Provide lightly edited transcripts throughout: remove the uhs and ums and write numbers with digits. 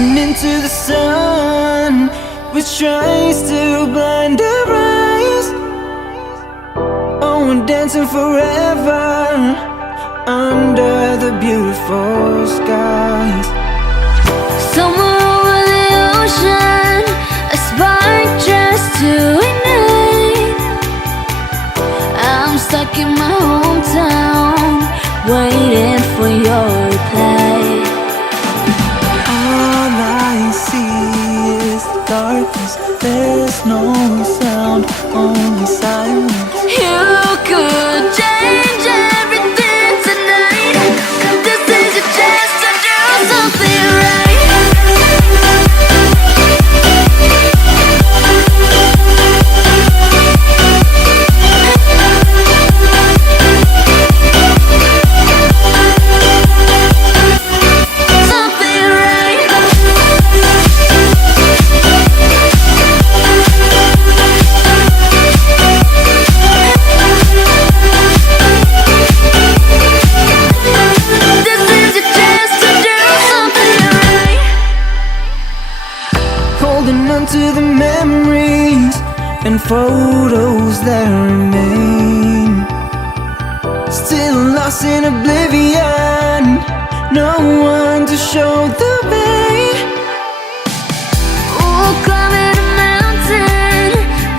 Holding into the sun, which tries to blind our eyes. Oh, we're dancing forever under the beautiful skies. Somewhere over the ocean, a spark just to ignite. I'm stuck in my hometown, waiting for your reply. All I see is darkness, there's no sound, only silence. You could change everything tonight. This is your chance to do something right. Holding on to the memories and photos that remain. Still lost in oblivion, no one to show the way. Oh, climbing a mountain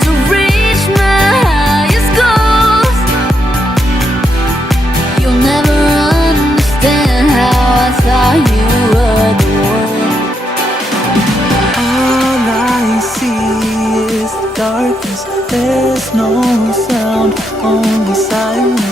to reach my highest goals. You'll never understand how I thought you were the one. All I see is darkness, there's no sound, only silence.